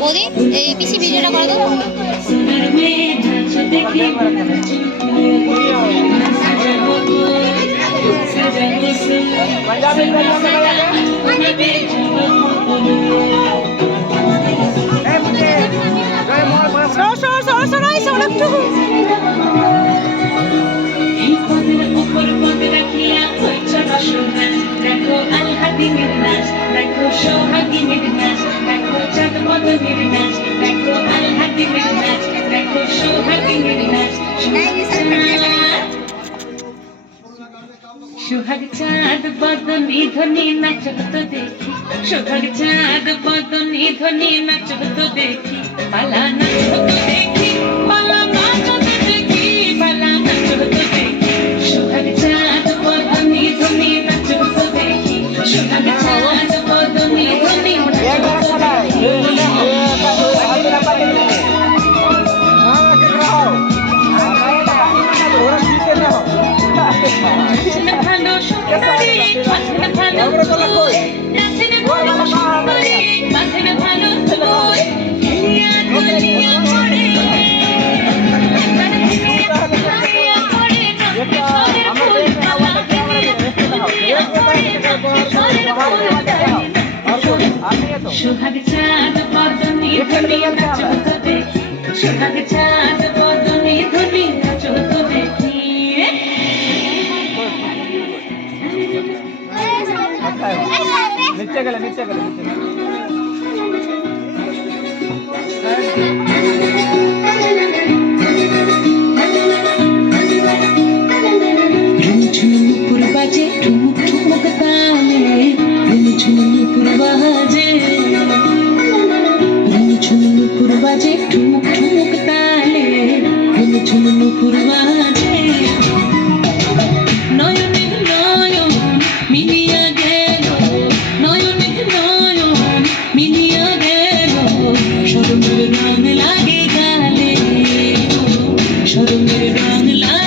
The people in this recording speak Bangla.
বৌদি এই পিসি ভিডিওটা করে দাও। সোহাগ চাঁদ বদনি ধ্বনি নাচত দেখি, সোহাগ চাঁদ বদনি ধ্বনি নাচত দেখি, পালা নাচত দেখি, পালা নাচত দেখি, পালা নাচত দেখি, সোহাগ চাঁদ বদনি ধ্বনি নাচত দেখি, সোহাগ চাঁদ বদনি ধ্বনি সোহাগ চাঁদ বদনি ধ্বনি নাচত দেখি, সোহাগ চাঁদ বদনি ধ্বনি নাচত দেখি। নিচে গেলে ঝুমুর বাজে ঠুমুক ঠুমুক তালে, ঝুমুর বাজে ঝুমুর বাজে ঠুমুক ঠুমুক তালে, ঝুমুর বাজে নয়নে নয়ন মিলিয়া গেল, নয়নে নয়ন মিলিয়া গেল, শরমের রং লাগে গালে, শরমের রং লাগে